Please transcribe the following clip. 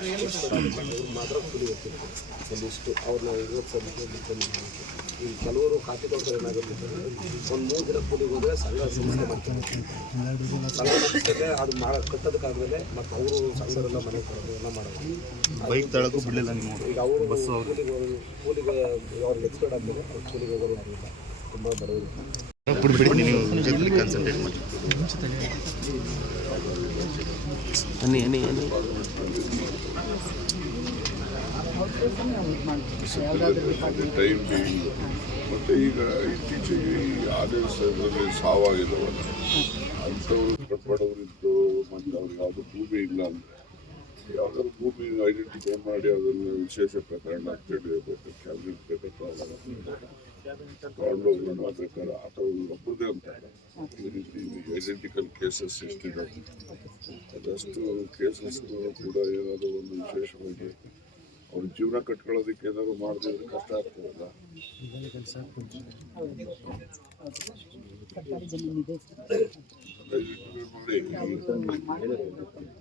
ಮಾತ್ರ ಕೂಲಿ ಹೋಗ್ತಿರ್ತಾರೆ ಒಂದಿಷ್ಟು ಅವ್ರನ್ನ ಇವತ್ತು ಡಿಪೆಂಡ್ ಮಾಡಬೇಕು ಈಗ ಕೆಲವರು ಖಾತೆ ಕೊಡ್ತಾರೆ ಏನಾಗುತ್ತೆ ಒಂದು ಮೂರು ದಿನ ಕೂಲಿಗೆ ಹೋದರೆ ಸಂಘ ಸಂಸ್ಥೆ ಮಾಡ್ತಾರೆ ಸಂಘ ಸಂಸ್ಥೆ ಅದು ಮಾಡ ಕಟ್ಟೋದಕ್ಕಾಗದೆ ಮತ್ತು ಅವರು ಸಂಘರೆಲ್ಲ ಮನೆಗೆ ಬರೋದು ಎಲ್ಲ ಮಾಡೋದು ಬೈಕ್ ತಳಕು ಬಿಡಲಿಲ್ಲ ನೀವು ಈಗ ಅವರು ಕೂಲಿಗೆ ಕೂಲಿಗೆ ಅವ್ರಿಗೆ ಎಕ್ಸ್ಪರ್ಟ್ ಆದಮೇಲೆ ಅವ್ರು ಕೂಲಿಗೆ ಹೋಗೋರು ಯಾರಿಲ್ಲ ತುಂಬ ಬಡವರು ಬಿಡ್ಬಿಡಿ ನೀವು ನಿಜದಲ್ಲಿ ಕಾನ್ಸಂಟ್ರೇಟ್ ಮಾಡಿ. ಅನ್ನಿ ಅನ್ನಿ ಅನ್ನಿ. ಟೈಮ್ ಮತ್ತು ಈಗ ಇತ್ತೀಚೆಗೆ ಈ ಆಡಳಿತದಲ್ಲಿ ಸಾವಾಗಿಲ್ಲವಲ್ಲ ಅಂಥವ್ರು ಕಟ್ಪಾಡವರಿದ್ದು ಮತ್ತು ಅವ್ರಿಗೆ ಯಾವುದು ಭೂಮಿ ಇಲ್ಲ ಅಂದರೆ, ಯಾವ್ದಾದ್ರು ಭೂಮಿ ಐಡೆಂಟಿಫೈ ಮಾಡಿ ಅದನ್ನು ವಿಶೇಷ ಪ್ರಕರಣ ಅಂತೇಳಿ ಕ್ಯಾಬಿನೆಟ್ ಬೇಕಾದ್ರೆ ತಗೊಂಡೋಗಿ ಮಾಡ್ಬೇಕಾದ್ರೆ ಅಥವಾ ಒಬ್ಬರದೇ ಅಂತ ಈ ರೀತಿ ಐಡೆಂಟಿಕಲ್ ಕೇಸಸ್ ಎಷ್ಟಿದೆ? ಅದಷ್ಟು ಕೇಸಸ್ ಕೂಡ ಏನಾದರೂ ಒಂದು ವಿಶೇಷವಾಗಿ ಅವ್ರ ಜೀವನ ಕಟ್ಕೊಳ್ಳೋದಕ್ಕೆ ಏನಾದ್ರು ಮಾಡಿದ್ರೆ ಕಷ್ಟ ಆಗ್ತದಲ್ಲ. ದಯವಿಟ್ಟು ನೋಡಿ